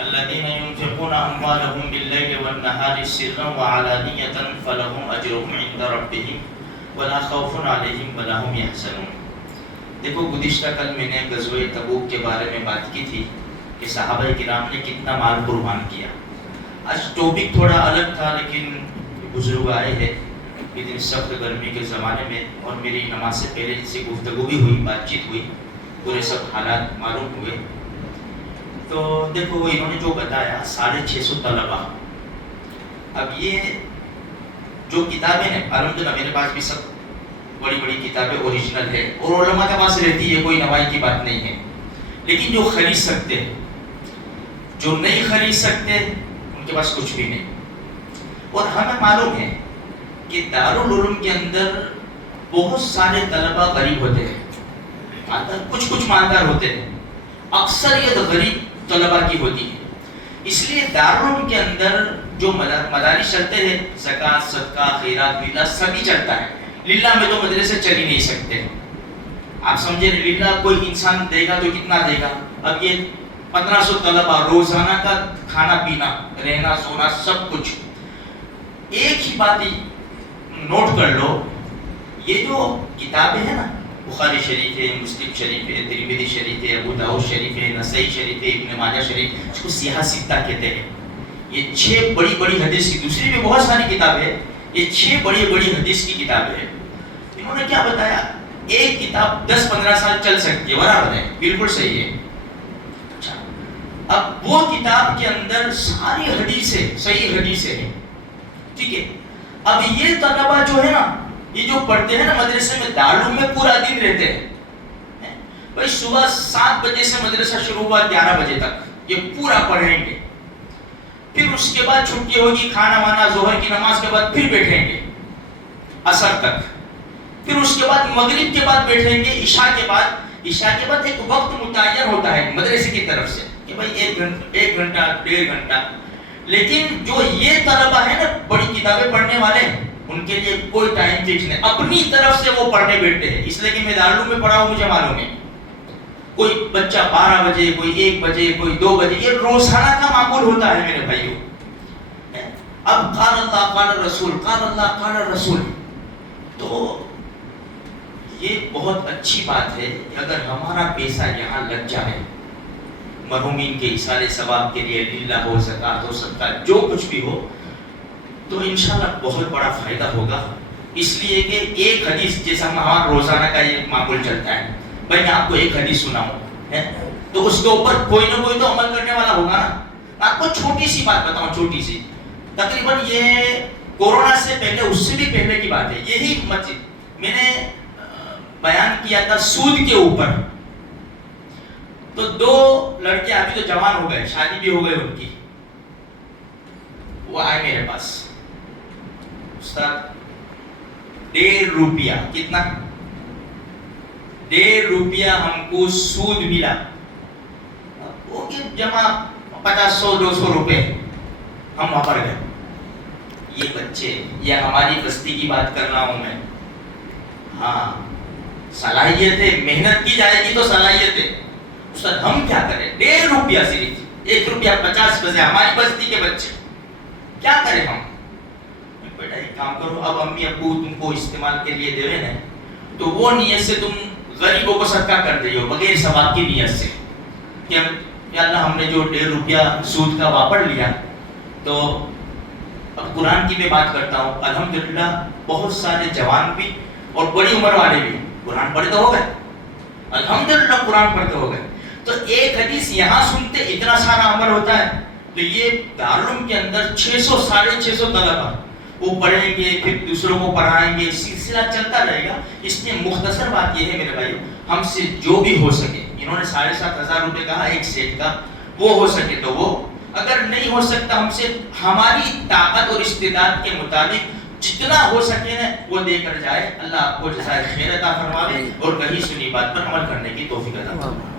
الذين ينفقون أموالهم بالليل والنهار سرا وعلانية فلهم أجرهم عند ربهم ولا خوف عليهم ولا هم يحزنون. دیکھو گزشتہ کل میں نے غزوہ تبوک کے بارے میں بات کی تھی کہ صحابہ کرام نے کتنا مال قربان کیا. آج ٹاپک تھوڑا الگ تھا لیکن بزرگ آئے ہیں اتنی سخت گرمی کے زمانے میں اور میری نماز سے پہلے ان سے گفتگو بھی ہوئی, بات چیت ہوئی, پورے سب حالات معلوم ہوئے. تو دیکھو وہ انہوں نے جو بتایا 650 طلبہ. اب یہ جو کتابیں ہیں الحمدللہ میرے پاس بھی سب بڑی بڑی کتابیں اوریجنل ہے اور علماء کے پاس رہتی ہے, کوئی نوائی کی بات نہیں ہے. لیکن جو خرید سکتے ہیں, جو نہیں خرید سکتے ان کے پاس کچھ بھی نہیں. اور ہمیں معلوم ہے کہ دارالعلوم کے اندر بہت سارے طلبہ غریب ہوتے ہیں, کچھ مالدار ہوتے ہیں, اکثریت غریب طلبہ کی ہوتی ہے. اس لیے دارالعلوم کے اندر جو مدارس چلتے ہیں زکوٰۃ, صدقہ, خیرات, للہ سبھی چلتا ہے. للہ میں تو مدرسے چل ہی نہیں سکتے. آپ سمجھے, للہ کوئی انسان دے گا تو کتنا دے گا. اب یہ 1500 طلبہ, روزانہ کا کھانا پینا, رہنا سونا سب کچھ. ایک ہی بات نوٹ کر لو, یہ جو کتابیں ہیں نا, بخاری شریف ہے, مسلم شریف ہے, ترمذی شریف ہے, ابو داؤد شریف ہے, نسائی شریف ہے, ابن ماجہ شریف, اس کو سیاہ ستہ کہتے ہیں. یہ 6 بڑی بڑی حدیث کی, دوسری بھی بہت ساری کتابیں ہیں, یہ 6 بڑی بڑی حدیث کی کتابیں ہیں. انہوں نے کیا بتایا, ایک کتاب 10-15 سال چل سکتی ہے, برابر ہے, بالکل صحیح ہے. اچھا, اب وہ کتاب کے اندر ساری حدیثیں صحیح حدیثیں ہیں, ٹھیک ہے. اب یہ طلبہ جو ہے نا, یہ جو پڑھتے ہیں نا مدرسے میں, دارالعلوم میں پورا دن رہتے ہیں بھائی. صبح 7 بجے سے مدرسہ شروع ہوا 11 بجے تک یہ پورا پڑھیں گے. پھر اس کے بعد چھٹی ہوگی, کھانا وانا, ظہر کی نماز کے بعد پھر بیٹھیں گے عصر تک. پھر اس کے بعد مغرب کے بعد بیٹھیں گے, عشاء کے بعد ایک وقت متعین ہوتا ہے مدرسے کی طرف سے کہ بھائی 1 گھنٹہ 1.5 گھنٹہ. لیکن جو یہ طلبہ ہیں نا بڑی کتابیں پڑھنے والے, ان کے لیے کوئی ٹائم فکس نہیں, اپنی طرف سے وہ پڑھنے بیٹھتے ہیں. اس لیے کہ میں دارالعلوم میں پڑھا ہوں, مجھے معلوم ہے. کوئی بچہ 12 بجے, کوئی 1 بجے, کوئی 2 بجے, یہ روزانہ کا معمول ہوتا ہے میرے بھائیوں. اب قال اللہ قال رسول, قال اللہ قال رسول, تو یہ بہت اچھی بات ہے کہ اگر ہمارا پیسہ یہاں لگ جائے مرحومین کے ایصال ثواب کے لیے, للہ ہو, زکوٰۃ ہو, صدقہ, جو کچھ بھی ہو, تو انشاءاللہ بہت بڑا فائدہ ہوگا. اس لیے کہ ایک حدیث, جیسا ہمارا روزانہ کا یہ معمول چلتا ہے, بھائی میں آپ کو ایک حدیث سناؤں تو اس کے اوپر کوئی نہ کوئی تو عمل کرنے والا ہوگا نا. آپ کو چھوٹی سی بات بتاؤں, چھوٹی سی, تقریباً یہ کورونا سے پہلے, اس سے بھی پہلے کی بات ہے, یہی مسجد میں نے بیان کیا تھا سود کے اوپر. تو 2 لڑکے ابھی تو جوان ہو گئے, شادی بھی ہو گئی ان کی, وہ آئے میرے پاس, استاد 1.5 روپیہ, کتنا 1.5 روپیہ ہم کو سود ملا. وہ جمع 50-100-200 روپے ہم وہاں پر گئے. یہ بچے, یہ ہماری بستی کی بات کر رہا ہوں میں, ہاں صلاحیت ہے, محنت کی جائے گی تو صلاحیت ہے. استاد ہم کیا کریں, 1.5 روپیہ صرف 1 روپیہ 50 پیسے, ہماری بستی کے بچے کیا کریں ہم. بیٹا ایک کام کرو, اب امی ابو تم کو استعمال کے لیے دے رہے ہیں تو وہ نیت سے تم غریبوں کو صدقہ کر دے ہو, بغیر ثواب کی نیت سے کہ یا اللہ ہم نے جو 1.5 روپیہ سود کا واپر لیا. تو اب قرآن کی میں بات کرتا ہوں, الحمدللہ بہت سارے جوان بھی اور بڑی عمر والے بھی قرآن پڑھتے ہو گئے, الحمدللہ قرآن پڑھتے ہو گئے. تو ایک حدیث یہاں سنتے اتنا سارا عمل ہوتا ہے. تو یہ دارالعلوم کے اندر 600-650 طلبہ وہ پڑھیں گے, پھر دوسروں کو پڑھائیں گے, سلسلہ چلتا رہے گا. اس لیے مختصر بات یہ ہے میرے بھائیو, ہم سے جو بھی ہو سکے, انہوں نے 7,500 روپے کہا ایک سیٹ کا, وہ ہو سکے تو وہ, اگر نہیں ہو سکتا ہم سے ہماری طاقت اور استطاعت کے مطابق جتنا ہو سکے نا وہ دے کر جائے. اللہ آپ کو جزائے خیر عطا فرمائے اور کہیں سنی بات پر عمل کرنے کی توفیق عطا فرمائے.